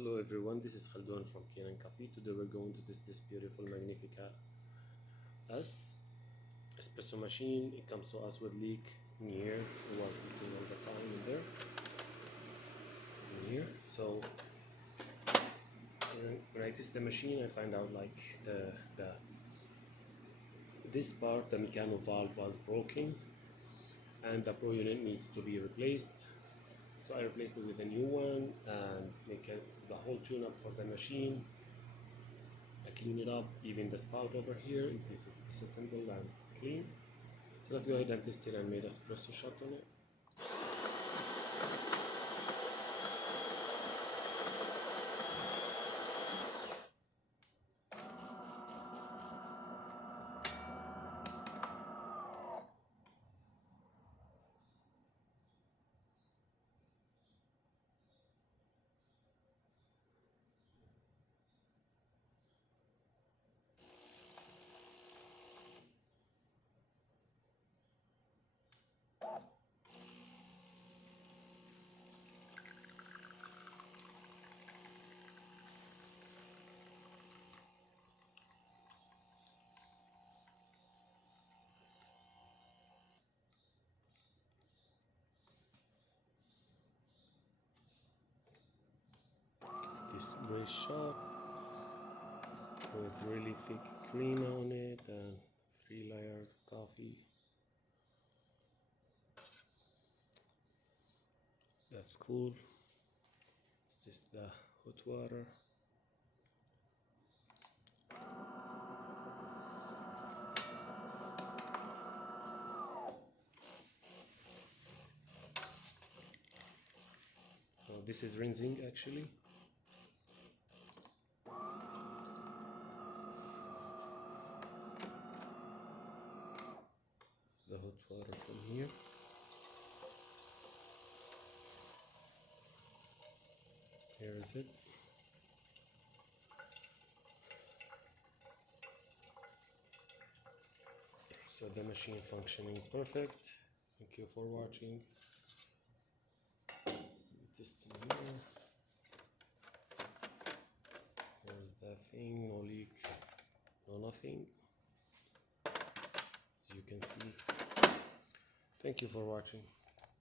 Hello everyone, this is Khaldun from Kanen Coffee. Today we're going to test this beautiful Magnifica S espresso machine. It comes to us with leak in here. It was leaking all the time in there. In here. So when I test the machine, I find out like this part, the mechano valve, was broken and the pro unit needs to be replaced. So I replaced it with a new one and make the whole tune up for the machine. I clean it up, even the spout over here. This is disassembled and clean. So let's go ahead and test it and make an espresso shot on it. This gray shot with really thick cream on it and 3 layers of coffee. That's cool. It's just the hot water. So this is rinsing actually. The hot water from here. Here is it. So the machine functioning perfect. Thank you for watching. Testing here. Here's the thing, no leak, no nothing. As you can see. Thank you for watching.